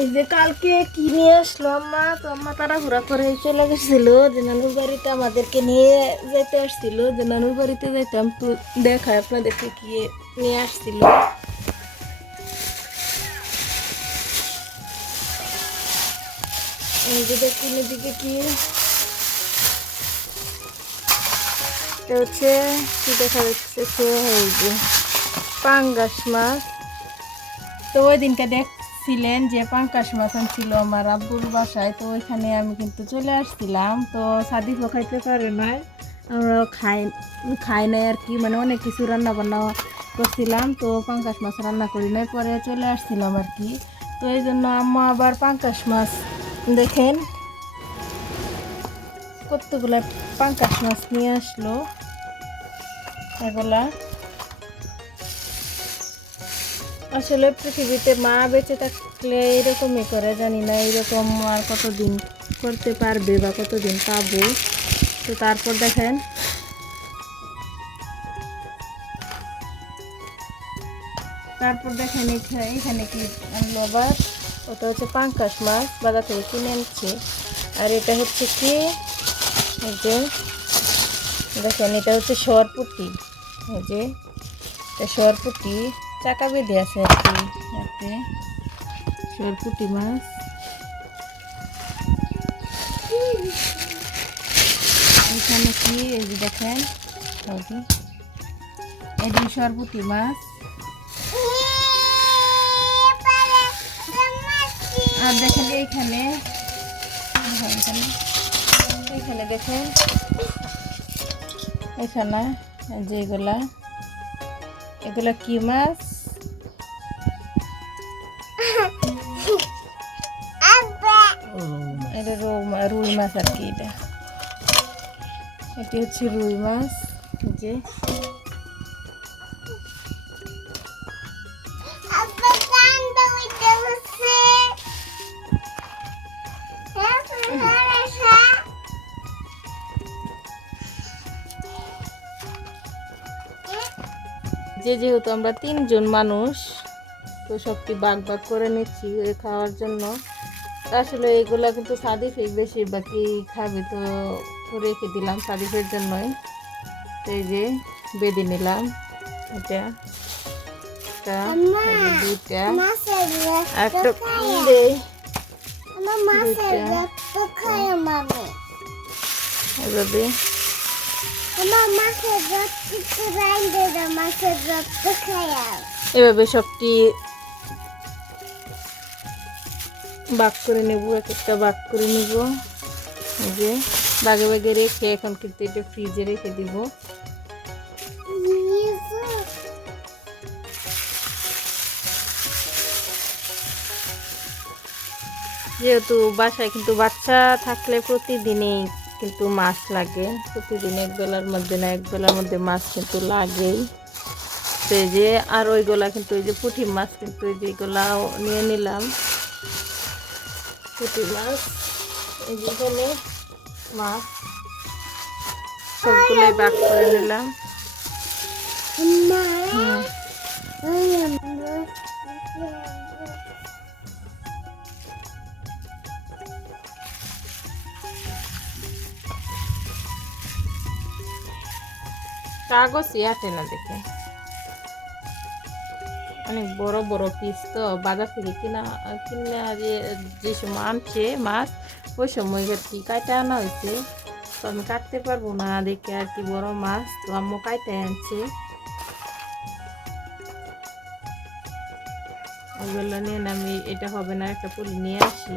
এই যে কালকে কিনে আসলো আম্মা? তো আম্মা তাড়াহুড়া করে চলে গেছিল যে নানুর বাড়িতে আমাদেরকে নিয়ে যেতে আসছিল। যে নানুর বাড়িতে যাইতাম তো দেখায় আপনাদেরকে কি নিয়ে আসছিল। এই যে দেখুন এদিকে কি। হচ্ছে, কি দেখা যাচ্ছে? পাঙ্গাস মাছ। তো ওই দিনকে দেখছিলেন যে পাঙ্কাশ মাছ ছিল আমার আব্বুর বাসায়, তো ওইখানে আমি কিন্তু চলে আসছিলাম। তো সাদিফও খাইতে পারে নাই আমরা খাই খাই নাই আর কি মানে অনেক কিছু রান্না বান্না করছিলাম, তো পাঙ্কাশ মাছ রান্না করি নাই, পরে চলে আসছিলাম আর কি। তো এই জন্য আম্মা আবার পাঙ্কাশ মাছ দেখেন, কতগুলা পাঙ্কাশ মাছ নিয়ে আসলো, এগুলা। আসলে পৃথিবীতে মা বেঁচে থাকলে এরকমই করে, জানি না এরকম আর কতদিন করতে পারবে বা কতদিন পাবো। তো তারপর দেখেন। তারপর দেখেন এখানে কি আনলো আবার? ওটা হচ্ছে পাঙ্কাশ মাছ, বাজার থেকে কিনে আনছে আর এটা হচ্ছে কি? এই যে, দেখেন এটা হচ্ছে সরপুটি এই যে সরপুটি চাকা বেঁধে আছে আর কি, যাতে সরপুটি মাছ। এখানে কি? এই যে দেখেন, এই সরপুটি মাছ। আর দেখেন এইখানে এখানে দেখেন এখানে যেগুলা এগুলা কি মাছ? রুই মাছ আর কি এটা? এটি হচ্ছে রুই মাছ। যে যে যেহেতু আমরা তিনজন মানুষ, তো সবটি বাগ বাগ করে নিচ্ছি খাওয়ার জন্য। আসলে এগুলো কিন্তু সাদিফে বেশি বাকি খাবে তো রেখে দিলাম সাদিফের জন্যই। এই যে বেঁধে নিলাম এটা একটা দুইটা একটা এভাবে। এভাবে সবটি বাক করে নেব, এক একটা বাক করে নিব। যে বাগে বাগে রেখে এখন কিন্তু এটা ফ্রিজে রেখে দিব। যেহেতু বাসায় কিন্তু বাচ্চা থাকলে প্রতিদিনই কিন্তু মাছ লাগে। প্রতিদিন এক বেলার মধ্যে না, এক বেলার মধ্যে মাছ কিন্তু লাগেই। তো যে, আর ওইগুলা কিন্তু ওই যে পুঁটি মাছ কিন্তু এই যে এগুলাও নিয়ে নিলাম। পুঁটি মাছ এই যে এখানে মাছ সবগুলোই বাক করে নিলাম কাগজই আটে না দেখে অনেক বড় বড় পিস তো বাজার থেকে কিনা, কিনে যে সময় আনছে মাছ, ওই সময় কি কাটা আনা হয়েছে? তো আমি কাটতে পারব না দেখে আর কি বড় মাছ, তো আম্মু কাটে আনছে। ওইগুলো নিয়ে আমি, এটা হবে না, একটা পুলি নিয়ে আসি।